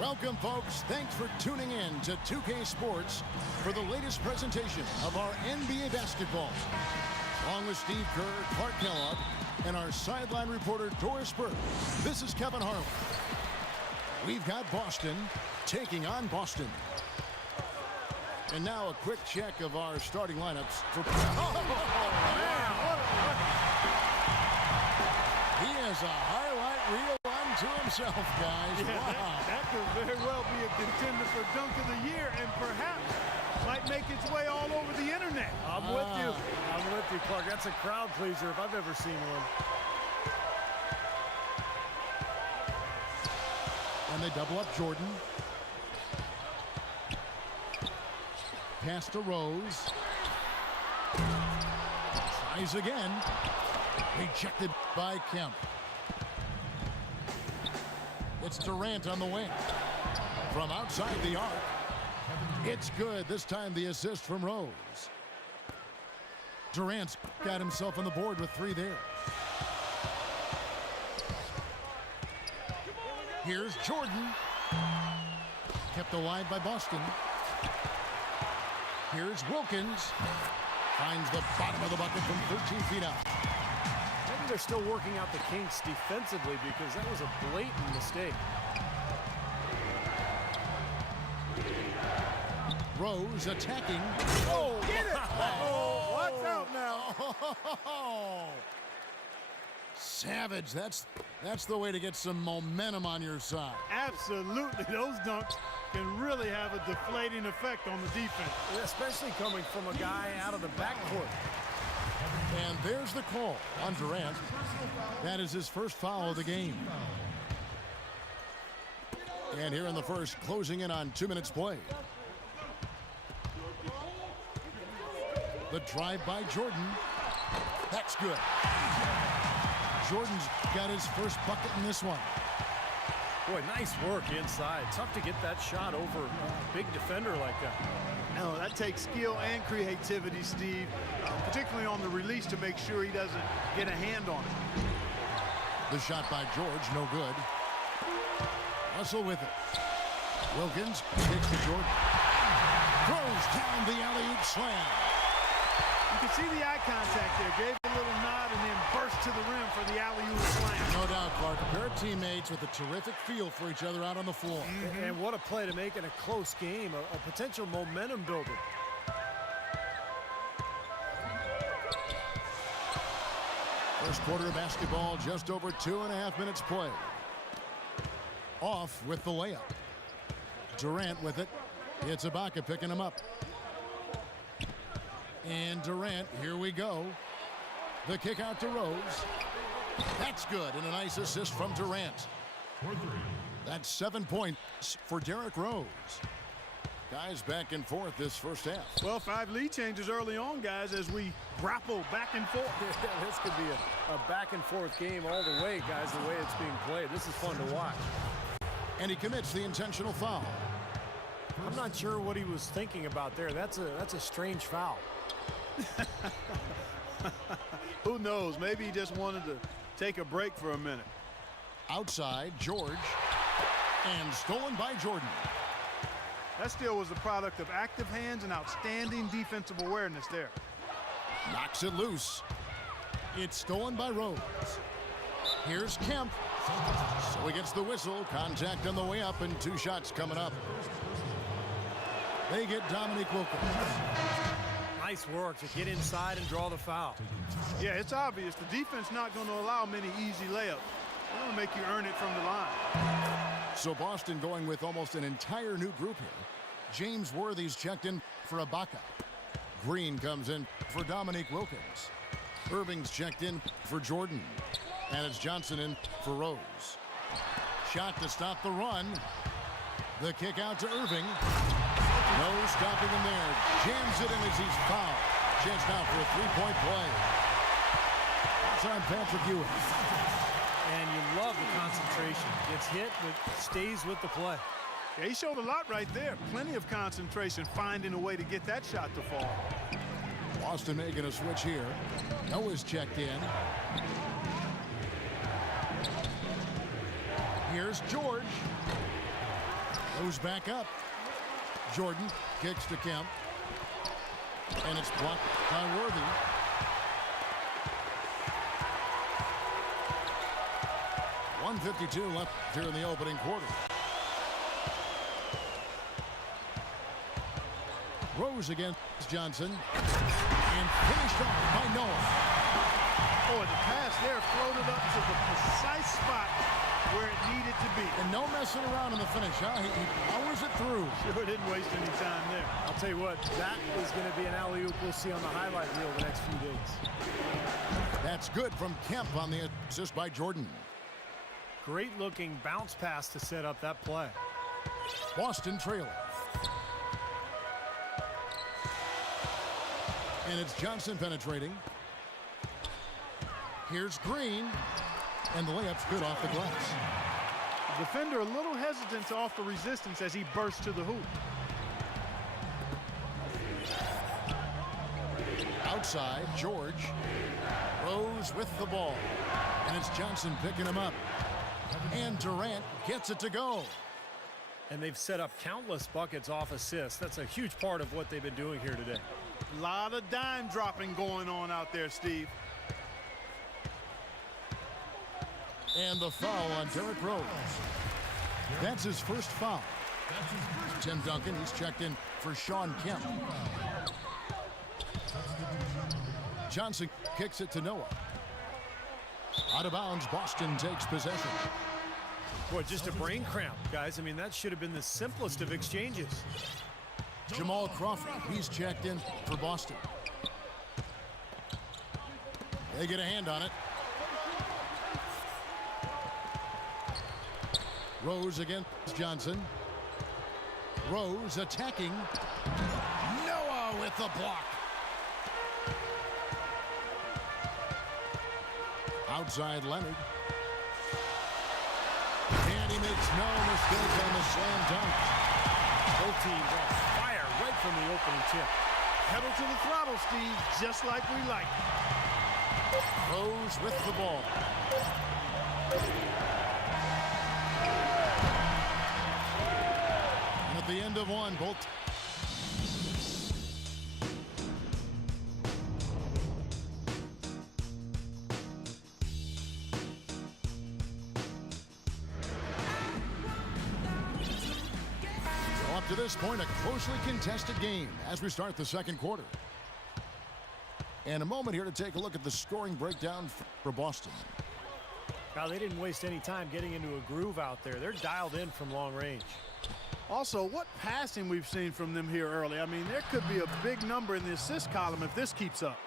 Welcome, folks. Thanks for tuning in to 2K Sports for the latest presentation of our NBA basketball. Along with Steve Kerr, Clark Kellogg, and our sideline reporter, Doris Burke, this is Kevin Harlan. We've got Boston taking on Boston. And now a quick check of our starting lineups for... He has a highlight reel unto himself, guys. Yeah, wow. that could very well be a contender for Dunk of the Year and perhaps might make its way all over the internet. I'm with you. I'm with you, Clark. That's a crowd pleaser if I've ever seen one. And they double up Jordan. Pass to Rose. Tries again. Rejected by Kemp. It's Durant on the wing. From outside the arc. It's good. This time the assist from Rose. Durant's got himself on the board with 3 there. Here's Jordan. Kept alive by Boston. Here's Wilkins. Finds the bottom of the bucket from 13 feet out. Maybe they're still working out the kinks defensively because that was a blatant mistake. Rose attacking. Oh, get it! Oh, watch out now. Oh, savage. That's the way to get some momentum on your side. Absolutely. Those dunks can really have a deflating effect on the defense. Especially coming from a guy out of the backcourt. And there's the call on Durant. That is his first foul of the game. And here in the first, closing in on 2 minutes played. The drive by Jordan. That's good. Jordan's got his first bucket in this one. Boy, nice work inside. Tough to get that shot over a big defender like that. No, that takes skill and creativity, Steve, particularly on the release to make sure he doesn't get a hand on it. The shot by George, no good. Russell with it. Wilkins takes to Jordan. Throws down the alley-oop slam. You can see the eye contact there. Gave a little nod and then burst to the rim for the alley-oop slam. No doubt, Clark. A pair of teammates with a terrific feel for each other out on the floor. And what a play to make in a close game, a potential momentum builder. First quarter of basketball, just over 2.5 minutes played. Off with the layup. Durant with it. It's Ibaka picking him up. And Durant, here we go. The kick out to Rose. That's good, and a nice assist from Durant. That's 7 points for Derrick Rose. Guys back and forth this first half. Well, 5 lead changes early on, guys, as we grapple back and forth. This could be a back and forth game all the way, guys, the way it's being played. This is fun to watch. And he commits the intentional foul. I'm not sure what he was thinking about there. That's a strange foul. Who knows? Maybe he just wanted to take a break for a minute. Outside, George. And stolen by Jordan. That steal was the product of active hands and outstanding defensive awareness there. Knocks it loose. It's stolen by Rose. Here's Kemp. So he gets the whistle. Contact on the way up and 2 shots coming up. They get Dominique Wilkins. Nice work to get inside and draw the foul. Yeah, it's obvious. The defense not going to allow many easy layups. They're going to make you earn it from the line. So Boston going with almost an entire new group here. James Worthy's checked in for Ibaka. Green comes in for Dominique Wilkins. Irving's checked in for Jordan. And it's Johnson in for Rose. Shot to stop the run. The kick out to Irving. No stopping him there. Jams it in as he's fouled. Chance now for a 3-point play. That's on Patrick Ewing. And you love the concentration. Gets hit, but stays with the play. Yeah, he showed a lot right there. Plenty of concentration, finding a way to get that shot to fall. Boston making a switch here. Noah's checked in. Here's George. Goes back up. Jordan kicks to Kemp. And it's blocked by Worthy. .152 left here in the opening quarter. Rose against Johnson. And finished off by Noah. Boy, the pass there floated up to the precise spot where it needed to be. And no messing around in the finish, huh? He powers it through. Sure didn't waste any time there. I'll tell you what, that is going to be an alley-oop we'll see on the highlight reel the next few days. That's good from Kemp on the assist by Jordan. Great-looking bounce pass to set up that play. Boston trailing. And it's Johnson penetrating. Here's Green. And the layup's good off the glass. The defender a little hesitant to offer resistance as he bursts to the hoop. Outside, George. Rose with the ball. And it's Johnson picking him up. And Durant gets it to go. And they've set up countless buckets off assists. That's a huge part of what they've been doing here today. A lot of dime dropping going on out there, Steve. And the foul on Derrick Rose. That's his first foul. Tim Duncan, he's checked in for Sean Kemp. Johnson kicks it to Noah. Out of bounds, Boston takes possession. Boy, just a brain cramp, guys. I mean, that should have been the simplest of exchanges. Jamal Crawford, he's checked in for Boston. They get a hand on it. Rose against Johnson. Rose attacking. Noah with the block. Outside Leonard. And he makes no mistake on the slam dunk. Both teams on fire right from the opening tip. Pedal to the throttle, Steve, just like we like. Rose with the ball. And at the end of one, both. Up to this point, a closely contested game as we start the second quarter. And a moment here to take a look at the scoring breakdown for Boston. Now, they didn't waste any time getting into a groove out there. They're dialed in from long range. Also, what passing we've seen from them here early. I mean, there could be a big number in the assist column if this keeps up.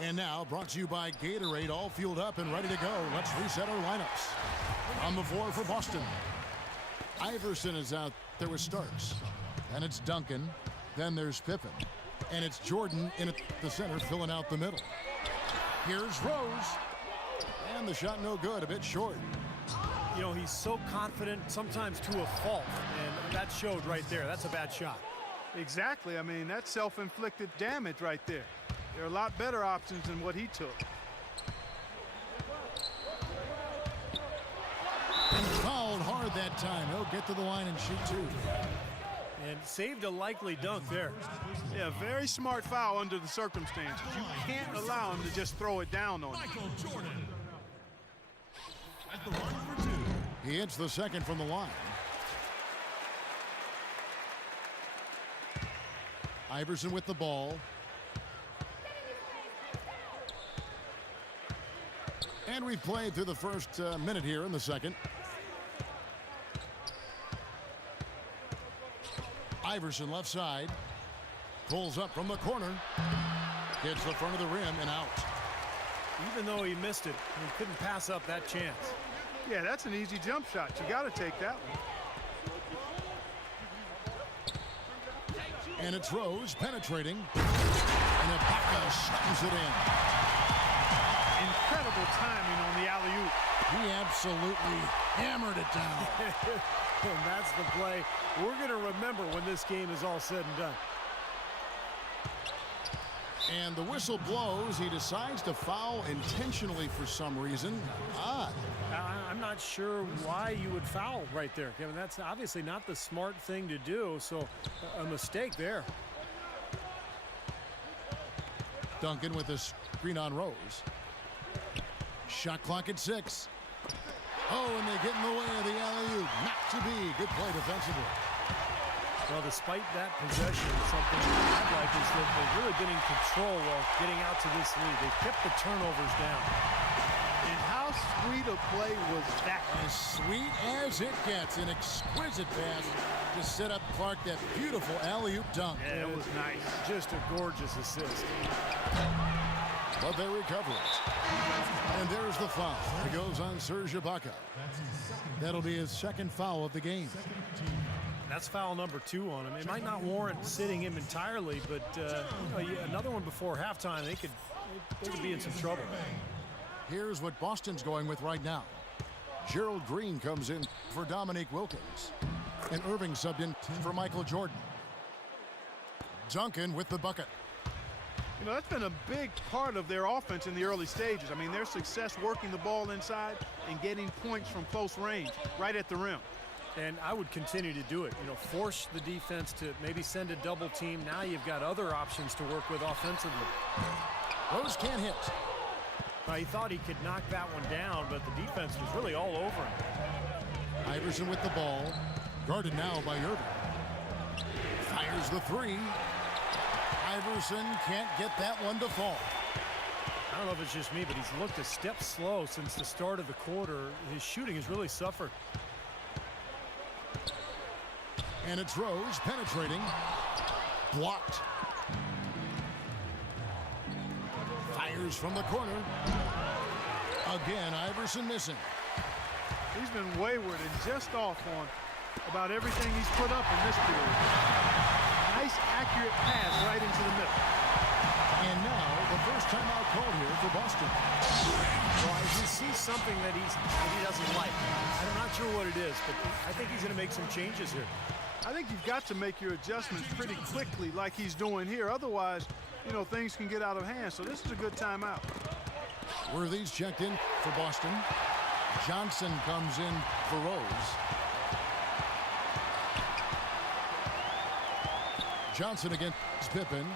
And now, brought to you by Gatorade, all fueled up and ready to go. Let's reset our lineups. On the floor for Boston. Iverson is out there with Starks. And it's Duncan. Then there's Pippen. And it's Jordan in at the center, filling out the middle. Here's Rose. And the shot no good, a bit short. You know, he's so confident, sometimes to a fault. And that showed right there. That's a bad shot. Exactly. I mean, that's self-inflicted damage right there. There are a lot better options than what he took. And fouled hard that time. He'll get to the line and shoot two. And saved a likely dunk there. Yeah, very smart foul under the circumstances. You can't allow him to just throw it down on you. He hits the second from the line. Iverson with the ball. And we've played through the first minute here in the second. Iverson left side. Pulls up from the corner. Hits the front of the rim and out. Even though he missed it, he couldn't pass up that chance. Yeah, that's an easy jump shot. You got to take that one. And it's Rose penetrating. And Ibaka slams it in. Incredible timing on the alley-oop. He absolutely hammered it down. And that's the play we're going to remember when this game is all said and done. And the whistle blows. He decides to foul intentionally for some reason. Odd. I'm I'm not sure why you would foul right there, Kevin. That's obviously not the smart thing to do, so a mistake there. Duncan with a screen on Rose. Shot clock at 6. Oh, and they get in the way of the alley-oop. Not to be. Good play defensively. Well, despite that possession, something I'd like is that they've really been in control while getting out to this lead. They've kept the turnovers down. And how sweet a play was that? As sweet as it gets. An exquisite pass to set up Clark. That beautiful alley-oop dunk. Yeah, it was nice. Just a gorgeous assist. But they recover it. And there's the foul. It goes on Serge Ibaka. That'll be his second foul of the game. That's foul number 2 on him. It might not warrant sitting him entirely, but another one before halftime, they could be in some trouble. Here's what Boston's going with right now. Gerald Green comes in for Dominique Wilkins. And Irving subbed in for Michael Jordan. Duncan with the bucket. You know, that's been a big part of their offense in the early stages. I mean, their success working the ball inside and getting points from close range, right at the rim. And I would continue to do it. You know, force the defense to maybe send a double team. Now you've got other options to work with offensively. Rose can't hit. He thought he could knock that one down, but the defense was really all over him. Iverson with the ball. Guarded now by Irving. Fires the 3. Iverson can't get that one to fall. I don't know if it's just me, but he's looked a step slow since the start of the quarter. His shooting has really suffered. And it's Rose penetrating. Blocked. Fires from the corner. Again, Iverson missing. He's been wayward and just off on about everything he's put up in this period. Nice, accurate pass right into the middle. And now, the first timeout called here for Boston. Well, he sees something that he doesn't like. I'm not sure what it is, but I think he's going to make some changes here. I think you've got to make your adjustments pretty quickly like he's doing here. Otherwise, you know, things can get out of hand. So this is a good timeout. Worthy's checked in for Boston. Johnson comes in for Rose. Johnson against Pippen.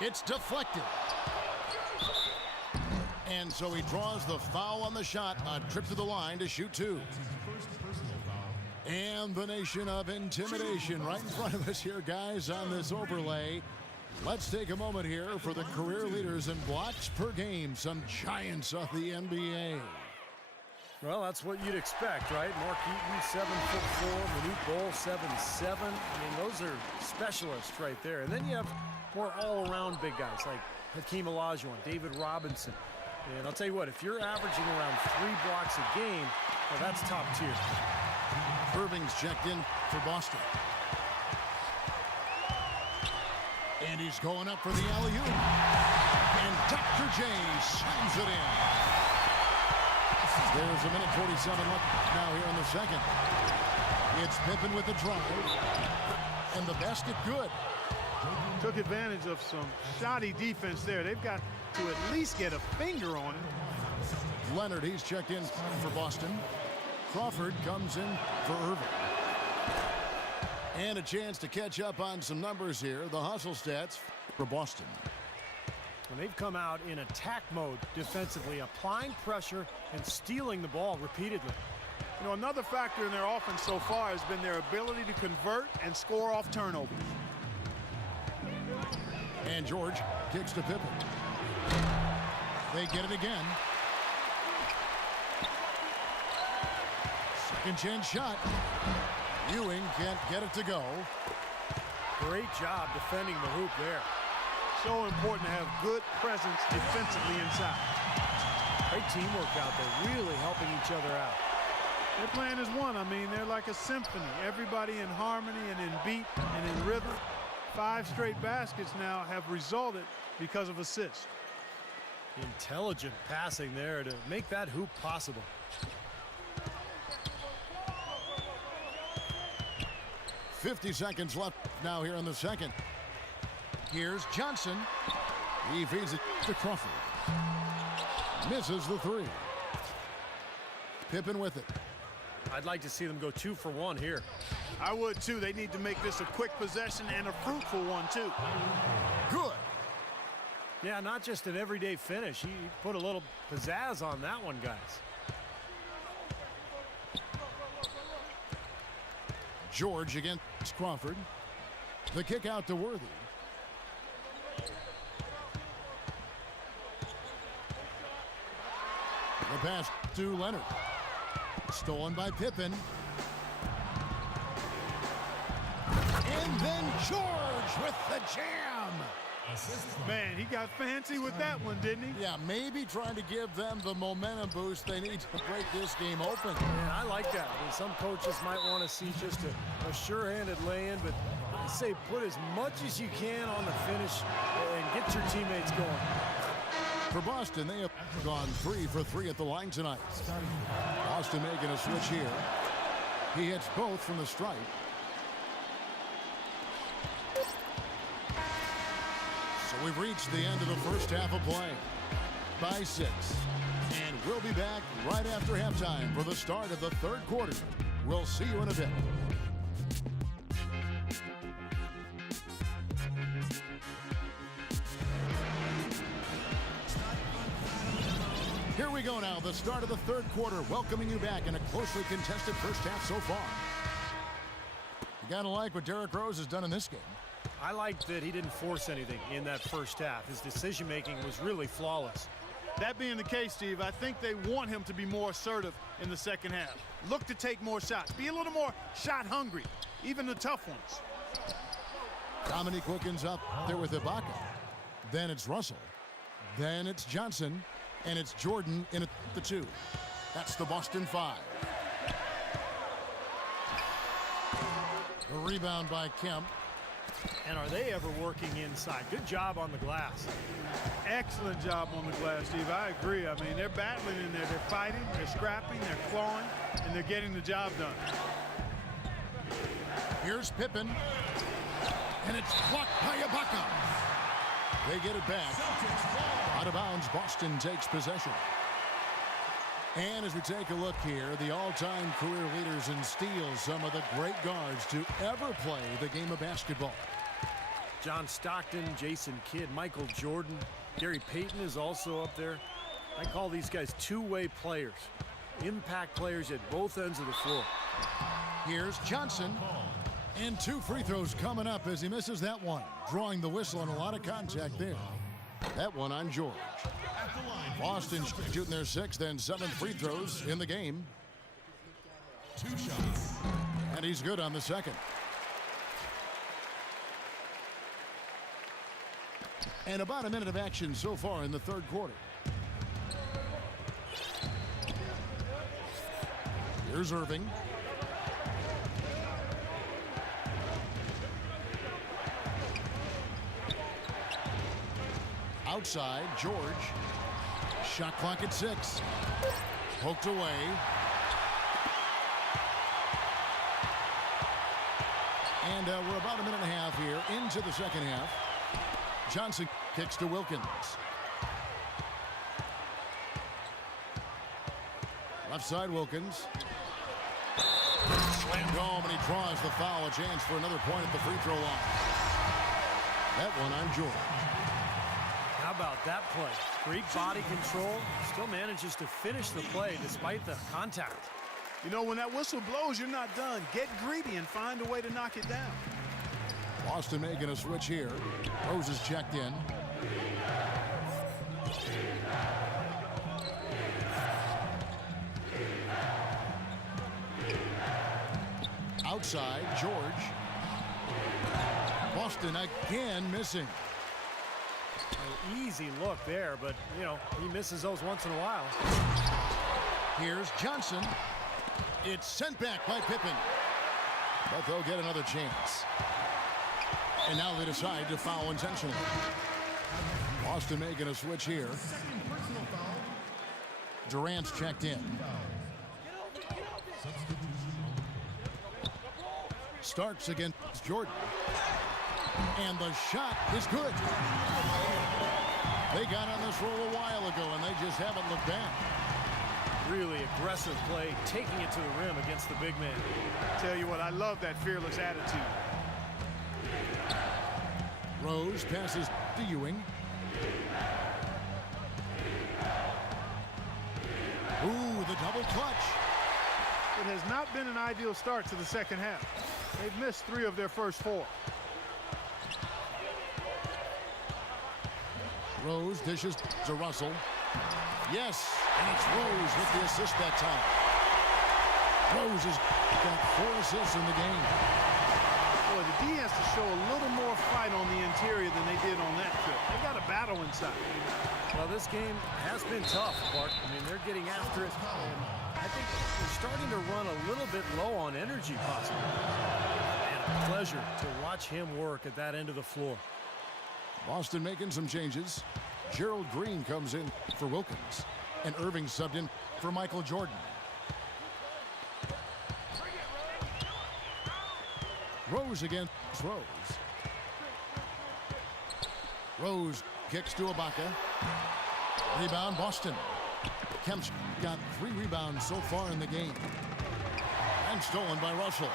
It's deflected. And so he draws the foul on the shot. A trip to the line to shoot 2. And the nation of intimidation right in front of us here, guys, on this overlay. Let's take a moment here for the career leaders in blocks per game. Some giants of the NBA. Well, that's what you'd expect, right? Mark Eaton, 7'4", Manute Bol, 7'7". I mean, those are specialists right there. And then you have more all-around big guys like Hakeem Olajuwon, David Robinson. And I'll tell you what, if you're averaging around 3 blocks a game, well, that's top tier. Irving's checked in for Boston. And he's going up for the alley-oop. And Dr. J slams it in. There's a minute 47 left now here in the second. It's Pippen with the drive. And the basket good. Took advantage of some shoddy defense there. They've got to at least get a finger on him. Leonard, he's checked in for Boston. Crawford comes in for Irving. And a chance to catch up on some numbers here. The hustle stats for Boston. And they've come out in attack mode defensively, applying pressure and stealing the ball repeatedly. You know, another factor in their offense so far has been their ability to convert and score off turnovers. And George kicks to Pippen. They get it again. Second chance shot. Ewing can't get it to go. Great job defending the hoop there. So important to have good presence defensively inside. Great teamwork out there, really helping each other out. Their plan is one. I mean, they're like a symphony. Everybody in harmony and in beat and in rhythm. 5 straight baskets now have resulted because of assists. Intelligent passing there to make that hoop possible. .50 seconds left now here in the second. Here's Johnson. He feeds it to Crawford. Misses the 3. Pippen with it. I'd like to see them go 2 for 1 here. I would too. They need to make this a quick possession and a fruitful one too. Good. Yeah, not just an everyday finish. He put a little pizzazz on that one, guys. George against Crawford. The kick out to Worthy. The pass to Leonard. Stolen by Pippen. And then George with the jam. Man, he got fancy with that one, didn't he? Yeah, maybe trying to give them the momentum boost they need to break this game open. Yeah, I like that. I mean, some coaches might want to see just a sure-handed lay-in, but I say put as much as you can on the finish and get your teammates going. For Boston, they have gone 3 for 3 at the line tonight. Boston making a switch here. He hits both from the stripe. So we've reached the end of the first half of play by 6. And we'll be back right after halftime for the start of the third quarter. We'll see you in a bit. Here we go now, the start of the third quarter, welcoming you back in a closely contested first half so far. You gotta like what Derrick Rose has done in this game. I liked that he didn't force anything in that first half. His decision-making was really flawless. That being the case, Steve, I think they want him to be more assertive in the second half. Look to take more shots. Be a little more shot hungry, even the tough ones. Dominique Wilkins up there with Ibaka. Then it's Russell. Then it's Johnson. And it's Jordan in at the 2. That's the Boston 5. A rebound by Kemp. And are they ever working inside? Good job on the glass. Excellent job on the glass, Steve. I agree. I mean, they're battling in there. They're fighting, they're scrapping, they're clawing, and they're getting the job done. Here's Pippen. And it's blocked by Ibaka. They get it back. Out of bounds, Boston takes possession. And as we take a look here, the all-time career leaders in steals, some of the great guards to ever play the game of basketball. John Stockton, Jason Kidd, Michael Jordan, Gary Payton is also up there. I call these guys two-way players, impact players at both ends of the floor. Here's Johnson. And 2 free throws coming up as he misses that one. Drawing the whistle and a lot of contact there. That one on George. Boston shooting their 6th and 7th free throws in the game. 2 shots. And he's good on the 2nd. And about a minute of action so far in the third quarter. Here's Irving. Outside, George. Shot clock at 6. Poked away. And we're about a minute and a half here into the second half. Johnson kicks to Wilkins. Left side, Wilkins. Slammed home, and he draws the foul. A chance for another point at the free throw line. That one on George. How about that play? Great body control. Still manages to finish the play despite the contact. You know, when that whistle blows, you're not done. Get greedy and find a way to knock it down. Boston making a switch here. Rose is checked in. Outside, George. Boston again missing. An easy look there, but, you know, he misses those once in a while. Here's Johnson. It's sent back by Pippen. But they'll get another chance. And now they decide to foul intentionally. Boston making a switch here. Durant's checked in. Starks against Jordan. And the shot is good. They got on this roll a while ago, and they just haven't looked back. really aggressive play, taking it to the rim against the big man. Tell you what, I love that fearless attitude. Rose passes to Ewing. Ooh, the double clutch. It has not been an ideal start to the second half. They've missed 3 of their first 4. Rose dishes to Russell. Yes, and it's Rose with the assist that time. Rose has got 4 assists in the game. Boy, the D has to show a little more fight on the interior than they did on that trip. They got a battle inside. Well, this game has been tough, Clark. I mean, they're getting after it. And I think they're starting to run a little bit low on energy, possibly. And a pleasure to watch him work at that end of the floor. Boston making some changes. Gerald Green comes in for Wilkins. And Irving subbed in for Michael Jordan. Rose against Rose. Rose kicks to Ibaka. Rebound Boston. Kemp's got 3 rebounds so far in the game. And stolen by Russell.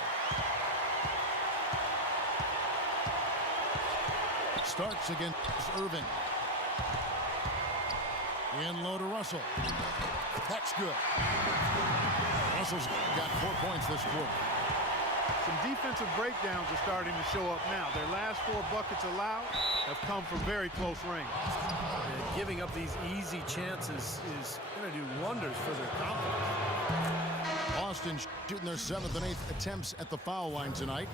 Starks against Irving. In low to Russell. That's good. Russell's got 4 points this quarter. Some defensive breakdowns are starting to show up now. Their last 4 buckets allowed have come from very close range. And giving up these easy chances is going to do wonders for their confidence. Boston shooting their 7th and 8th attempts at the foul line tonight.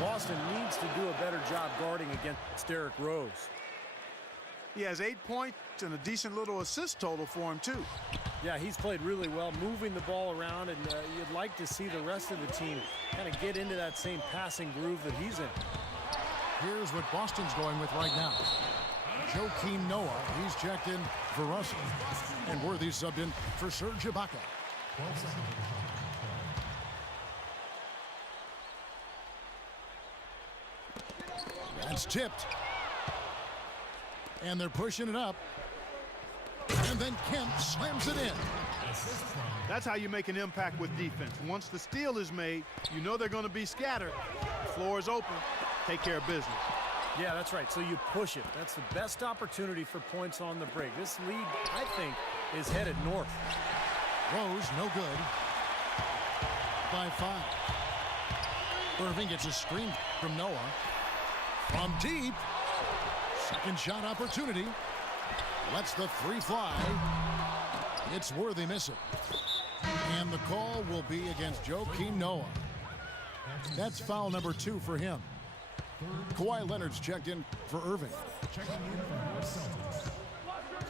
Boston needs to do a better job guarding against Derrick Rose. He has 8 points and a decent little assist total for him, too. Yeah, he's played really well, moving the ball around, and you'd like to see the rest of the team kind of get into that same passing groove that he's in. Here's what Boston's going with right now. Joakim Noah, he's checked in for Russell. And Worthy subbed in for Serge Ibaka. That's tipped. And they're pushing it up. And then Kemp slams it in. That's how you make an impact with defense. Once the steal is made, you know they're going to be scattered. The floor is open. Take care of business. Yeah, that's right. So you push it. That's the best opportunity for points on the break. This lead, I think, is headed north. Rose, no good. By 5. Irving gets a screen from Noah. From deep. Second shot opportunity. Lets the 3 fly. It's Worthy missing. And the call will be against Joakim Noah. That's foul number 2 for him. Kawhi Leonard's checked in for Irving. Checking in for the Celtics.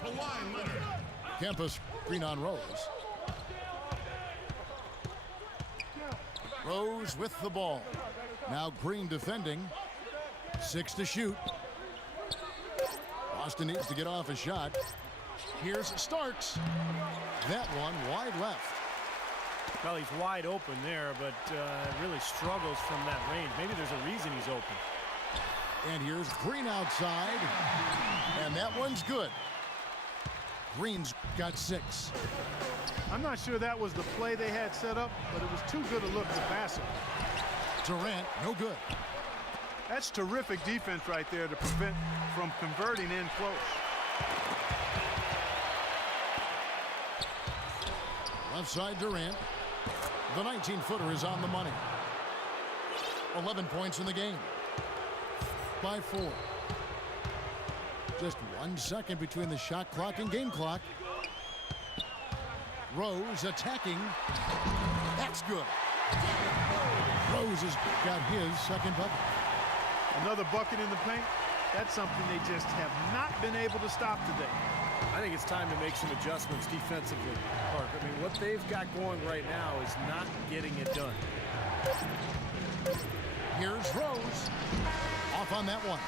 Kawhi Leonard. Campus screen on Rose. Rose with the ball. Now Green defending. 6 to shoot. Boston needs to get off a shot. Here's Starks. That one wide left. Well, he's wide open there, but really struggles from that range. Maybe there's a reason he's open. And here's Green outside. And that one's good. Green's got 6. I'm not sure that was the play they had set up, but it was too good a look to pass it. Durant, no good. That's terrific defense right there to prevent from converting in close. Left side Durant. The 19-footer is on the money. 11 points in the game. By 4. Just 1 second between the shot clock and game clock. Rose attacking. That's good. Rose has got his second bucket. Another bucket in the paint. That's something they just have not been able to stop today. I think it's time to make some adjustments defensively, Park. I mean, what they've got going right now is not getting it done. Here's Rose. Off on that one.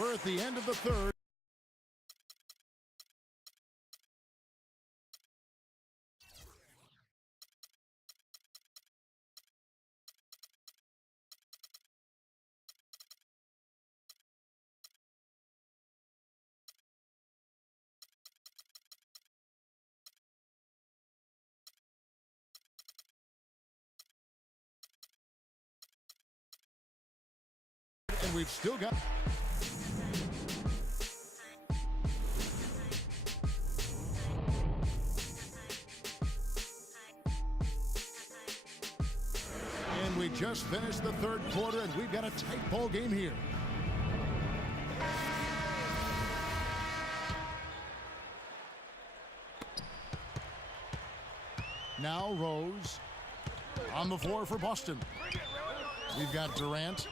We're at the end of the third. And we've still got... And we just finished the third quarter, and we've got a tight ball game here. Now Rose on the floor for Boston. We've got Durant.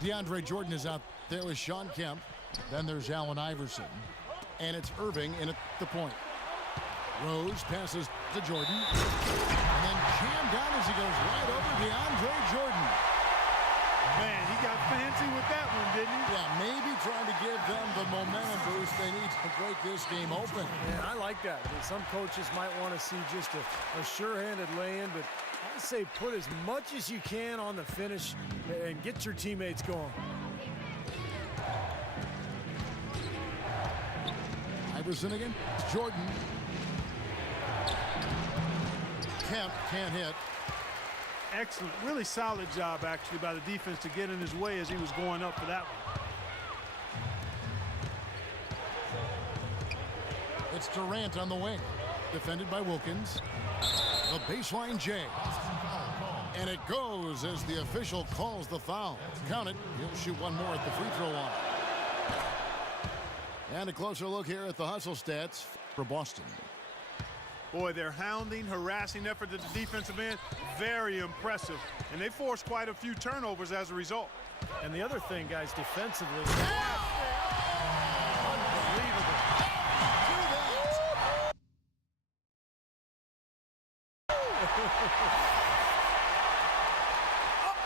DeAndre Jordan is out there with Sean Kemp. Then there's Allen Iverson. And it's Irving in at the point. Rose passes to Jordan. And then jammed down as he goes right over DeAndre Jordan. Man, he got fancy with that one, didn't he? Yeah, maybe trying to give them the momentum boost they need to break this game open. Yeah, I like that. I mean, some coaches might want to see just a sure-handed lay-in, but I say put as much as you can on the finish and get your teammates going. Iverson again. It's Jordan. Kemp can't hit. Excellent. Really solid job, actually, by the defense to get in his way as he was going up for that one. It's Durant on the wing. Defended by Wilkins. The baseline J. And it goes as the official calls the foul. Count it. He'll shoot one more at the free throw line. And a closer look here at the hustle stats for Boston. Boy, their hounding, harassing effort at the defensive end, very impressive. And they forced quite a few turnovers as a result. And the other thing, guys, defensively, unbelievable.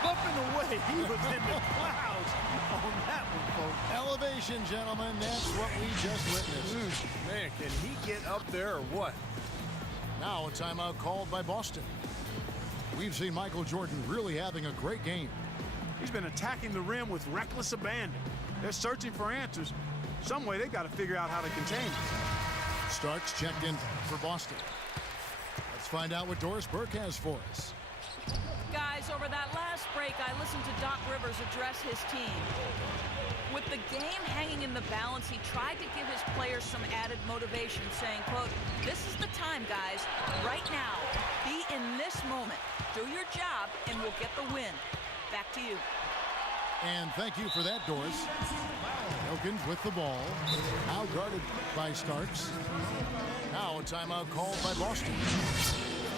Up and away, he was in the clouds on that one, folks. Elevation, gentlemen, that's what we just witnessed. Man, can he get up there or what? Now a timeout called by Boston. We've seen Michael Jordan really having a great game. He's been attacking the rim with reckless abandon. They're searching for answers. Some way they've got to figure out how to contain it. Starks checked in for Boston. Let's find out what Doris Burke has for us. Guys, over that last break, I listened to Doc Rivers address his team. With the game hanging in the balance, he tried to give his players some added motivation, saying, quote, "This is the time, guys. Right now. Be in this moment. Do your job, and we'll get the win." Back to you. And thank you for that, Doris. Wilkins with the ball. Now guarded by Starks. Now a timeout called by Boston.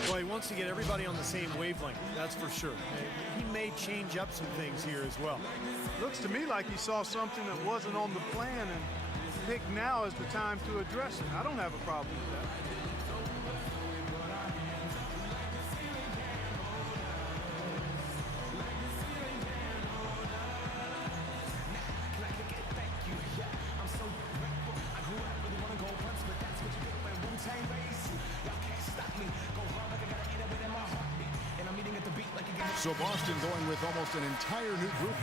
Well, he wants to get everybody on the same wavelength, that's for sure. He may change up some things here as well. Looks to me like he saw something that wasn't on the plan and picked now as the time to address it. I don't have a problem with that. So Boston going with almost an entire new group.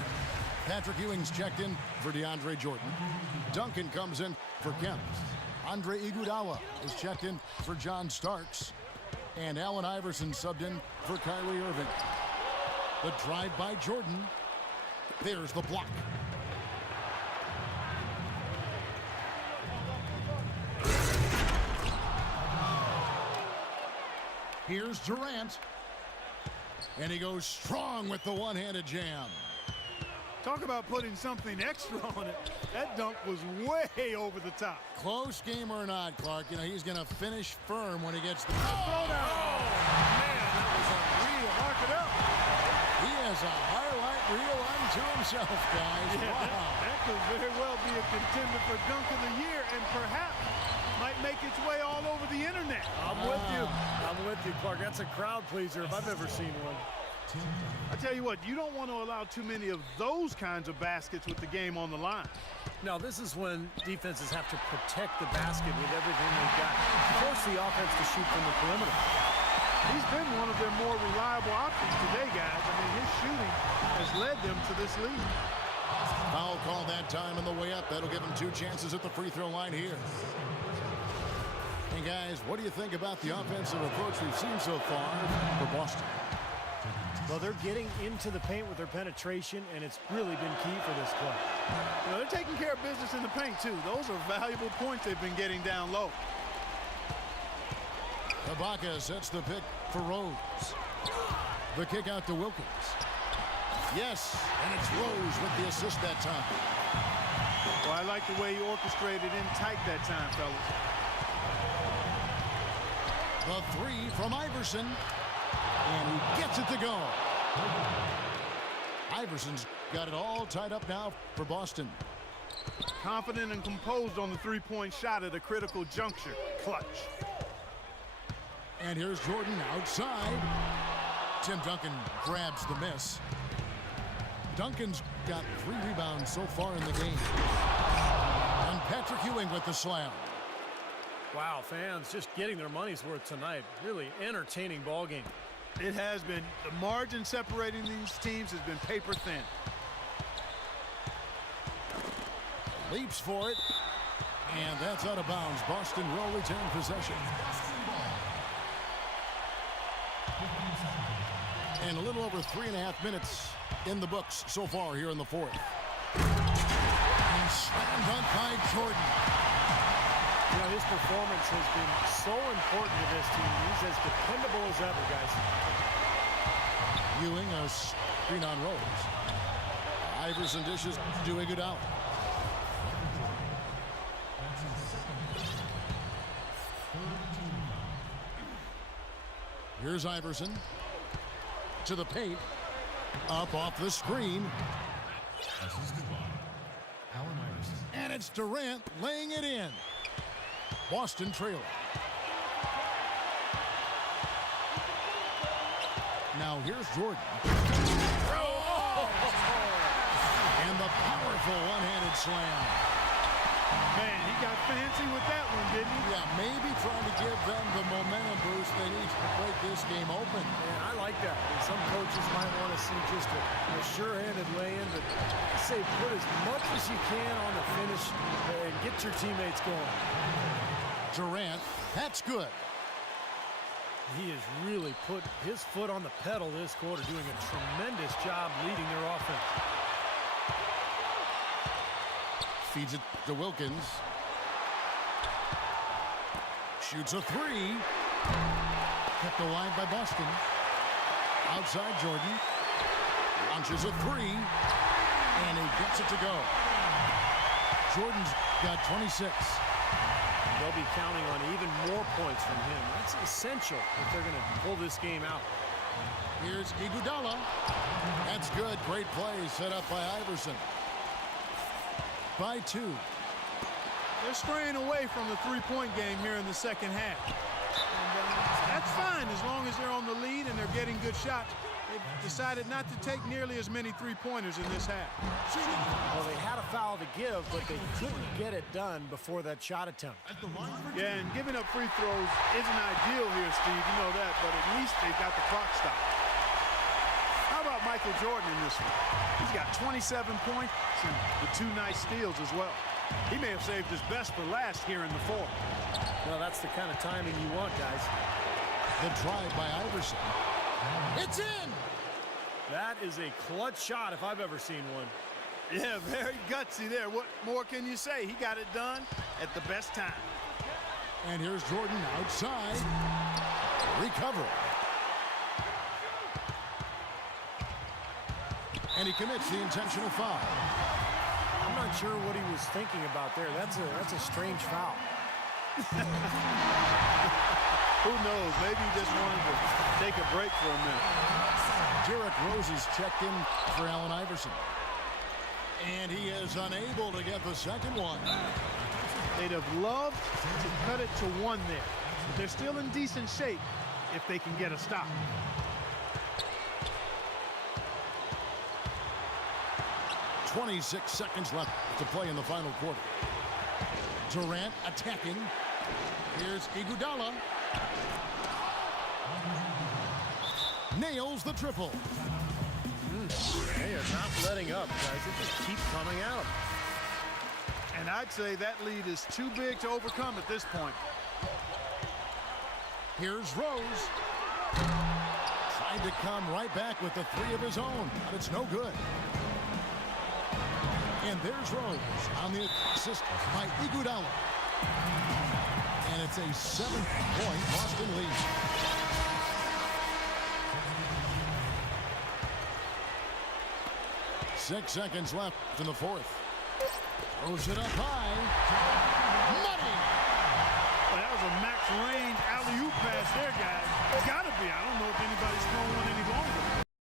Patrick Ewing's checked in for DeAndre Jordan. Duncan comes in for Kemp. Andre Iguodala is checked in for John Starks. And Allen Iverson subbed in for Kyrie Irving. The drive by Jordan. There's the block. Here's Durant. And he goes strong with the one-handed jam. Talk about putting something extra on it. That dunk was way over the top. Close game or not, Clark, you know, he's going to finish firm when he gets the... Throw down. Oh, man, that was unreal. Mark it up. He has a highlight reel unto himself, guys. Yeah, wow. that could very well be a contender for dunk of the year and perhaps might make its way all over the internet. I'm with you. I'm with you, Clark. That's a crowd pleaser if I've ever seen one. I tell you what, you don't want to allow too many of those kinds of baskets with the game on the line. Now, this is when defenses have to protect the basket with everything they've got. Force the offense to shoot from the perimeter. He's been one of their more reliable options today, guys. I mean, his shooting has led them to this lead. Foul call that time on the way up. That'll give him 2 chances at the free throw line here. And guys, what do you think about the offensive approach we've seen so far for Boston? Well, they're getting into the paint with their penetration, and it's really been key for this club. You know, they're taking care of business in the paint, too. Those are valuable points they've been getting down low. Ibaka sets the pick for Rose. The kick out to Wilkins. Yes, and it's Rose with the assist that time. Well, I like the way he orchestrated in tight that time, fellas. The three from Iverson. And he gets it to go. Iverson's got it all tied up now for Boston. Confident and composed on the three-point shot at a critical juncture. Clutch. And here's Jordan outside. Tim Duncan grabs the miss. Duncan's got 3 rebounds so far in the game. And Patrick Ewing with the slam. Wow, fans just getting their money's worth tonight. Really entertaining ball game. It has been. The margin separating these teams has been paper thin. Leaps for it. And that's out of bounds. Boston will retain possession. And a little over 3.5 minutes in the books so far here in the fourth. And slam dunk by Jordan. You know, his performance has been so important to this team. He's as dependable as ever, guys. Ewing a screen on Rose. Iverson dishes to Iguodala. Here's Iverson to the paint. Up off the screen. Assisted by Allen Iverson. And it's Durant laying it in. Boston trailing. Now here's Jordan. Oh! And the powerful one-handed slam. Man, he got fancy with that one, didn't he? Yeah, maybe trying to give them the momentum boost they need to break this game open. Man, I like that. And some coaches might want to see just a sure-handed lay-in, but I say put as much as you can on the finish and get your teammates going. Durant, that's good. He has really put his foot on the pedal this quarter, doing a tremendous job leading their offense. Feeds it to Wilkins. Shoots a three. Kept alive by Boston. Outside Jordan. Launches a three. And he gets it to go. Jordan's got 26. They'll be counting on even more points from him. That's essential if they're going to pull this game out. Here's Iguodala. That's good. Great play set up by Iverson. By 2. They're straying away from the three-point game here in the second half. And that's fine as long as they're on the lead and they're getting good shots. They've decided not to take nearly as many three-pointers in this half. Well, they had a foul to give, but they couldn't get it done before that shot attempt. Yeah, and giving up free throws isn't ideal here, Steve. You know that, but at least they got the clock stopped. How about Michael Jordan in this one? He's got 27 points and the 2 nice steals as well. He may have saved his best for last here in the fourth. Well, that's the kind of timing you want, guys. The drive by Iverson. It's in! That is a clutch shot if I've ever seen one. Yeah, very gutsy there. What more can you say? He got it done at the best time. And here's Jordan outside. Recovery. And he commits the intentional foul. I'm not sure what he was thinking about there. That's a strange foul. Who knows? Maybe he just wanted to take a break for a minute. Derrick Rose is checked in for Allen Iverson. And he is unable to get the second one. They'd have loved to cut it to 1 there. But they're still in decent shape if they can get a stop. .26 seconds left to play in the final quarter. Durant attacking. Here's Iguodala. Nails the triple. They are not letting up, guys. They just keep coming at them. And I'd say that lead is too big to overcome at this point. Here's Rose. Tried to come right back with the three of his own, but it's no good. And there's Rose on the assist by Iguodala. And it's a 7-point Boston lead. Six seconds left in the fourth. Throws it up high.